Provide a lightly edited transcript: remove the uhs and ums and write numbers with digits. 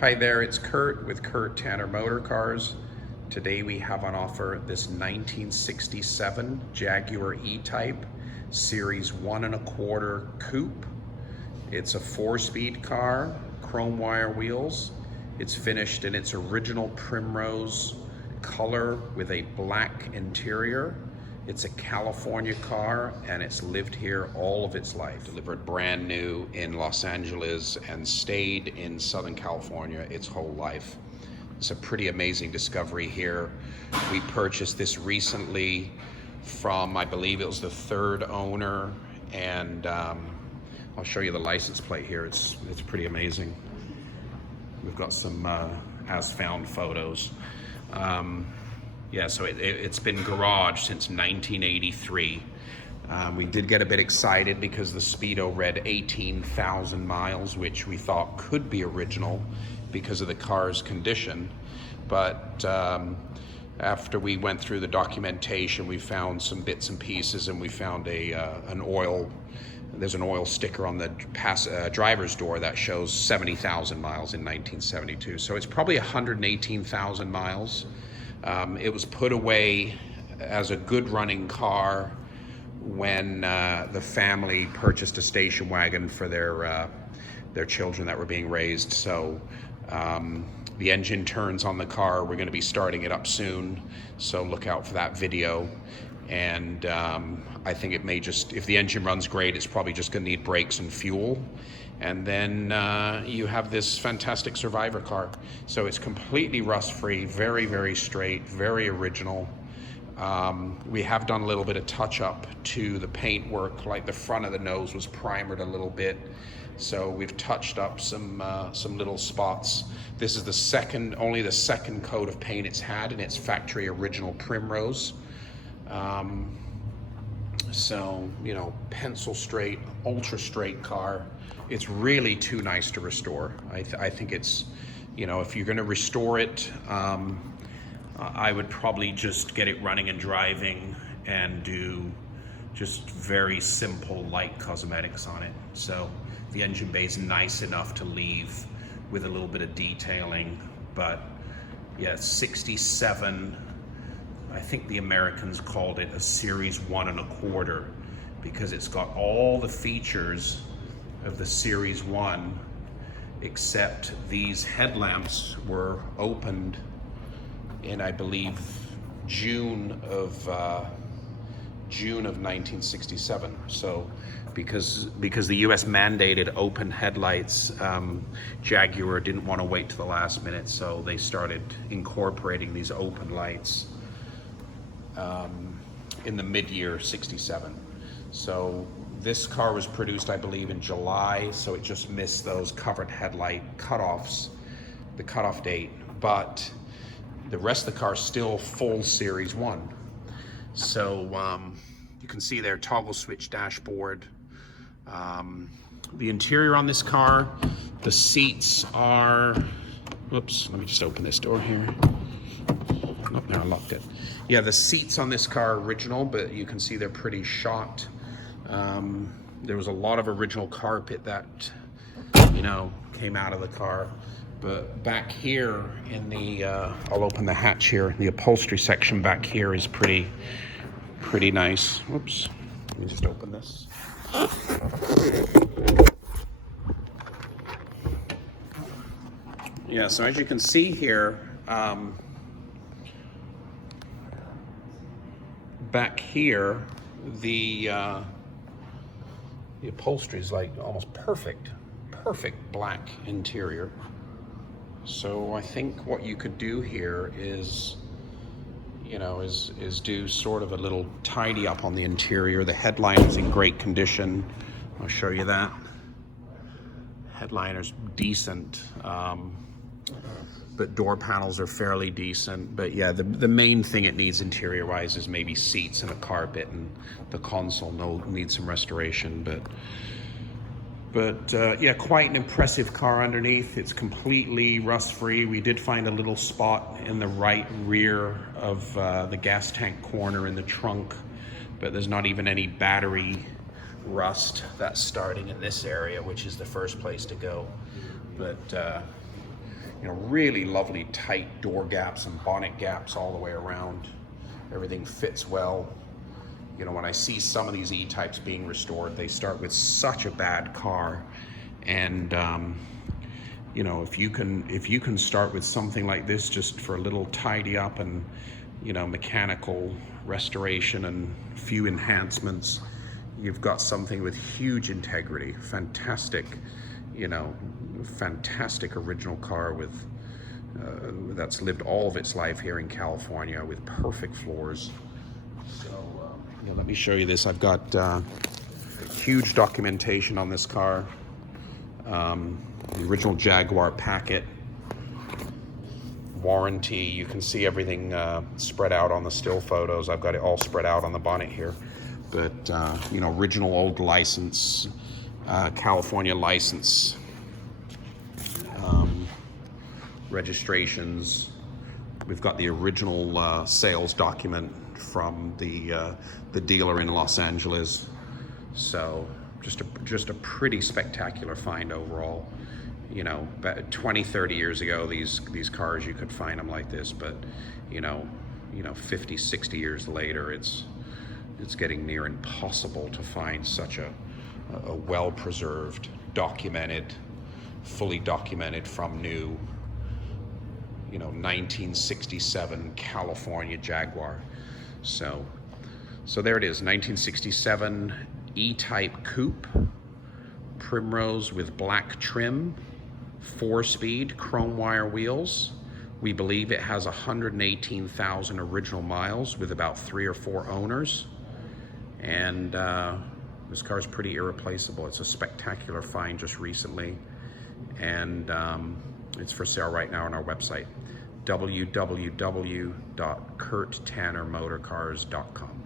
Hi there, it's Kurt with Kurt Tanner Motor Cars. Today we have on offer this 1967 Jaguar E-Type Series 1 1/4 Coupe. It's a 4-speed car, chrome wire wheels. It's finished in its original Primrose color with a black interior. It's a California car and it's lived here all of its life. Delivered brand new in Los Angeles and stayed in Southern California its whole life. It's a pretty amazing discovery here. We purchased this recently from, I believe it was the third owner, and I'll show you the license plate here. It's pretty amazing. We've got some as found photos. Yeah, so it's been garaged since 1983. We did get a bit excited because the Speedo read 18,000 miles, which we thought could be original because of the car's condition. But after we went through the documentation, we found some bits and pieces, and we found there's an oil sticker on the driver's door that shows 70,000 miles in 1972. So it's probably 118,000 miles. It was put away as a good running car when the family purchased a station wagon for their children that were being raised. So the engine turns on the car. We're going to be starting it up soon, so look out for that video. And I think it may just, if the engine runs great, it's probably just going to need brakes and fuel. And then you have this fantastic survivor car. So it's completely rust-free, very, very straight, very original. We have done a little bit of touch-up to the paint work, like the front of the nose was primered a little bit. So we've touched up some little spots. This is only the second coat of paint it's had, and it's factory original Primrose. So, you know, pencil straight, ultra straight car. It's really too nice to restore. I think it's, you know, if you're going to restore it, I would probably just get it running and driving and do just very simple light cosmetics on it. So the engine bay is nice enough to leave with a little bit of detailing, but yeah, 67. I think the Americans called it a Series 1 1/4 because it's got all the features of the Series 1, except these headlamps were opened in, I believe, June of 1967. So because the US mandated open headlights, Jaguar didn't want to wait to the last minute, so they started incorporating these open lights in the mid-year 67. So this car was produced, I believe, in July, so it just missed those covered headlight cutoffs, the cutoff date, but the rest of the car is still full Series 1. So you can see there, toggle switch dashboard. The interior on this car, the seats are, whoops, let me just open this door here. Oh, no, I locked it. Yeah, the seats on this car are original, but you can see they're pretty shot. There was a lot of original carpet that, you know, came out of the car. But back here in the, I'll open the hatch here. The upholstery section back here is pretty nice. Whoops, let me just open this. Yeah, so as you can see here, back here, the upholstery is like almost perfect black interior. So I think what you could do here is, you know, is do sort of a little tidy up on the interior. The headline is in great condition. I'll show you that. Headliner's decent, but door panels are fairly decent. But yeah, the main thing it needs interior-wise is maybe seats and a carpet, and the console needs some restoration. But yeah, quite an impressive car underneath. It's completely rust-free. We did find a little spot in the right rear of the gas tank corner in the trunk, but there's not even any battery rust that's starting in this area, which is the first place to go. But You know, really lovely tight door gaps and bonnet gaps all the way around. Everything fits well. You know, when I see some of these E-types being restored, they start with such a bad car, and you know, if you can start with something like this just for a little tidy up and, you know, mechanical restoration and few enhancements, you've got something with huge integrity. Fantastic, you know, fantastic original car with that's lived all of its life here in California with perfect floors. So you know, let me show you this. I've got huge documentation on this car. The original Jaguar packet, warranty. You can see everything spread out on the still photos. I've got it all spread out on the bonnet here. But you know, original old license, California license, registrations. We've got the original sales document from the dealer in Los Angeles. So just a pretty spectacular find overall. You know, 20, 30 years ago, these cars, you could find them like this, but you know, 50, 60 years later, it's getting near impossible to find such a well-preserved, documented, fully documented from new, you know, 1967 California Jaguar. So there it is, 1967 E-Type Coupe Primrose with black trim, 4-speed chrome wire wheels. We believe it has 118,000 original miles with about 3 or 4 owners. And this car is pretty irreplaceable. It's a spectacular find just recently. And it's for sale right now on our website, www.kurttannermotorcars.com.